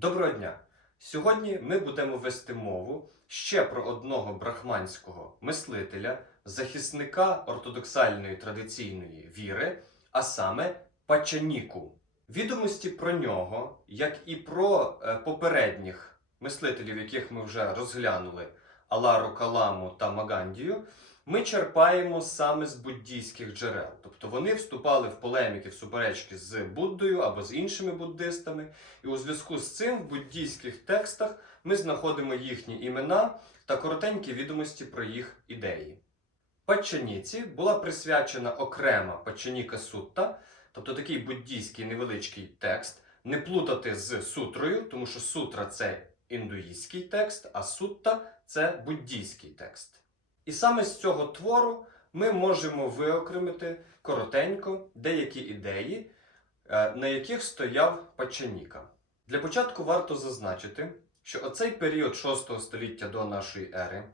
Доброго дня! Сьогодні ми будемо вести мову ще про одного брахманського мислителя, захисника ортодоксальної традиційної віри, а саме Пачаніку. Відомості про нього, як і про е, попередніх мислителів, яких ми вже розглянули, Алару Каламу та Магандію, ми черпаємо саме з буддійських джерел. Тобто вони вступали в полеміки, в суперечки з Буддою або з іншими буддистами. І у зв'язку з цим в буддійських текстах ми знаходимо їхні імена та коротенькі відомості про їх ідеї. Пачаніці була присвячена окрема Пачаніка Сутта, тобто такий буддійський невеличкий текст, не плутати з сутрою, тому що сутра це індуїзький текст, а сутта це буддійський текст. І саме з цього твору ми можемо виокремити коротенько деякі ідеї, е, на яких стояв Пачаніка. Для початку варто зазначити, що оцей період 6 століття до нашої ери,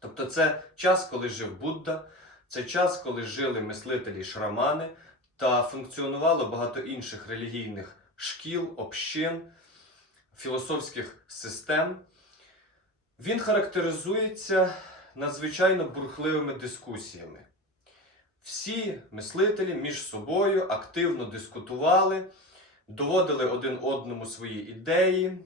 тобто це час, коли жив Будда, це час, коли жили мислителі шрамани та функціонувало багато інших релігійних шкіл, общин, філософських систем. Він характеризується надзвичайно бурхливими дискусіями. Всі мислителі між собою активно дискутували, доводили один одному свої ідеї,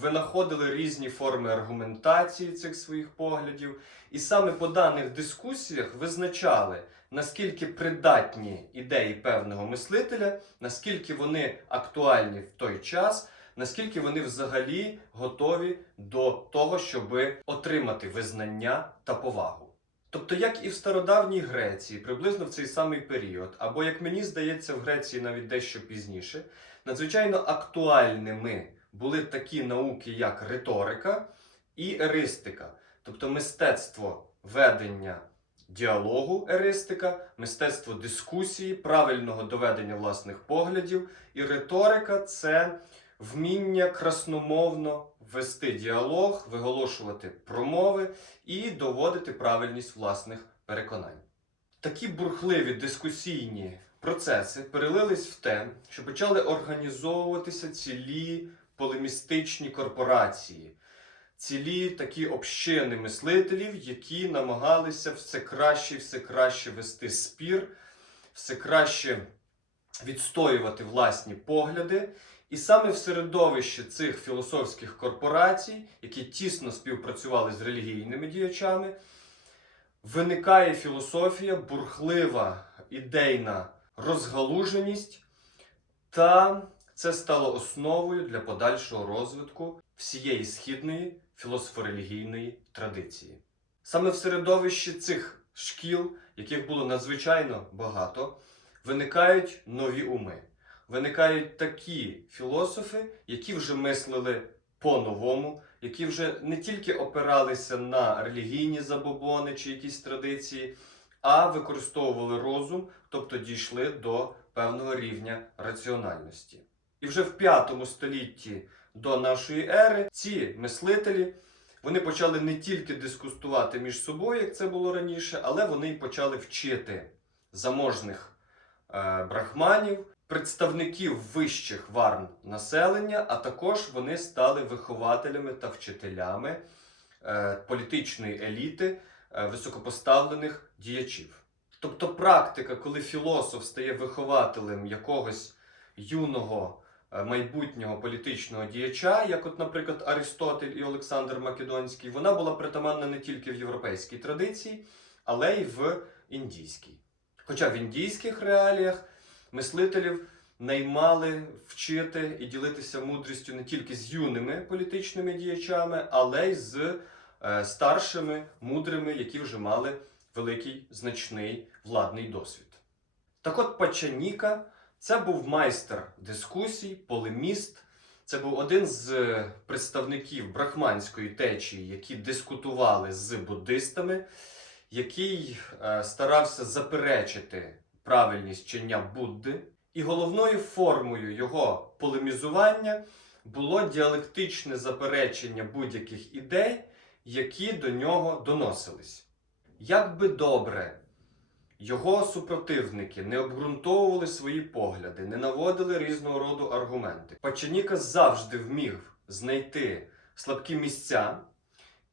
винаходили різні форми аргументації цих своїх поглядів, і саме по даних дискусіях визначали, наскільки придатні ідеї певного мислителя, наскільки вони актуальні в той час, наскільки вони взагалі готові до того, щоб отримати визнання та повагу. Тобто, як і в стародавній Греції, приблизно в цей самий період, або як мені здається, в Греції навіть дещо пізніше, надзвичайно актуальними були такі науки, як риторика і еристика, тобто мистецтво ведення діалогу еристика, мистецтво дискусії, правильного доведення власних поглядів. І риторика це вміння красномовно вести діалог, виголошувати промови і доводити правильність власних переконань. Такі бурхливі дискусійні процеси перелились в те, що почали організовуватися цілі полемістичні корпорації, цілі такі общини мислителів, які намагалися все краще і все краще вести спір, все краще відстоювати власні погляди. І саме в середовищі цих філософських корпорацій, які тісно співпрацювали з релігійними діячами, виникає філософія, бурхлива ідейна розгалуженість, та це стало основою для подальшого розвитку всієї східної філософо-релігійної традиції. Саме в середовищі цих шкіл, яких було надзвичайно багато, виникають нові уми виникають такі філософи, які вже мислили по-новому, які вже не тільки опиралися на релігійні забобони чи якісь традиції, а використовували розум, тобто дійшли до певного рівня раціональності. І вже в п'ятому столітті до нашої ери ці мислителі. Вони почали не тільки дискутувати між собою, як це було раніше, але вони й почали вчити заможних е, брахманів, представників вищих варн населення, а також вони стали вихователями та вчителями е, політичної еліти е, високопоставлених діячів. Тобто практика, коли філософ стає вихователем якогось юного е, майбутнього політичного діяча, як, от, наприклад, Аристотель і Олександр Македонський, вона була притаманна не тільки в європейській традиції, але й в індійській. Хоча в індійських реаліях мислителів наймали вчити і ділитися мудрістю не тільки з юними політичними діячами, але й з е, старшими мудрими, які вже мали великий значний владний досвід. Так от Пачаніка це був майстер дискусій, полеміст. Це був один з представників брахманської течії, які дискутували з буддистами, який е, старався заперечити правильність вчення Будди. І головною формою його полемізування було діалектичне заперечення будь-яких ідей, які до нього доносились. Як би добре його супротивники не обґрунтовували свої погляди, не наводили різного роду аргументи. Пачаніка завжди вмів знайти слабкі місця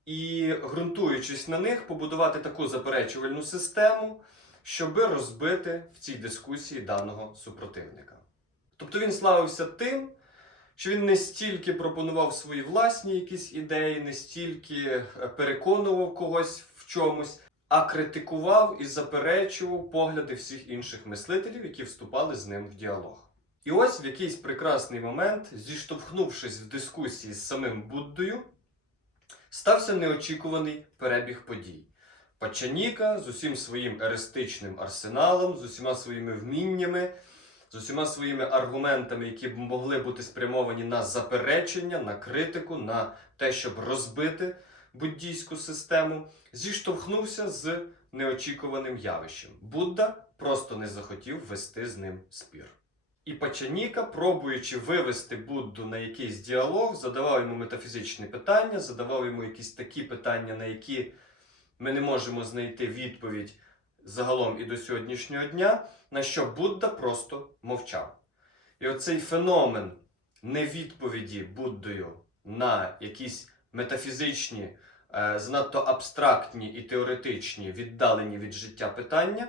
і, ґрунтуючись на них, побудувати таку заперечувальну систему, щоби розбити в цій дискусії даного супротивника. Тобто він славився тим, що він не стільки пропонував свої власні якісь ідеї, не стільки е, переконував когось в чомусь, а критикував і заперечував погляди всіх інших мислителів, які вступали з ним в діалог. І ось в якийсь прекрасний момент, зіштовхнувшись в дискусії з самим Буддою, стався неочікуваний перебіг подій. Пачаніка з усім своїм еристичним арсеналом, з усіма своїми вміннями, з усіма своїми аргументами, які б могли бути спрямовані на заперечення, на критику, на те, щоб розбити буддійську систему, зіштовхнувся з неочікуваним явищем. Будда просто не захотів вести з ним спір. І Пачаніка, пробуючи вивести Будду на якийсь діалог, задавав йому метафізичні питання, задавав йому якісь такі питання, на які ми не можемо знайти відповідь загалом і до сьогоднішнього дня, на що Будда просто мовчав. І оцей феномен невідповіді Буддою на якісь метафізичні, е, занадто абстрактні і теоретичні, віддалені від життя питання,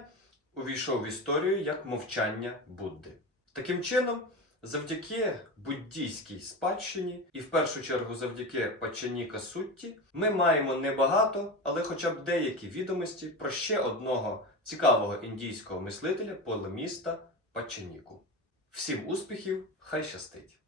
увійшов в історію як мовчання Будди. Таким чином, завдяки буддійській спадщині, і в першу чергу завдяки Пачаніка Сутті, ми маємо небагато, але хоча б деякі відомості про ще одного цікавого індійського мислителя, полеміста Пачаніку. Всім успіхів, хай щастить!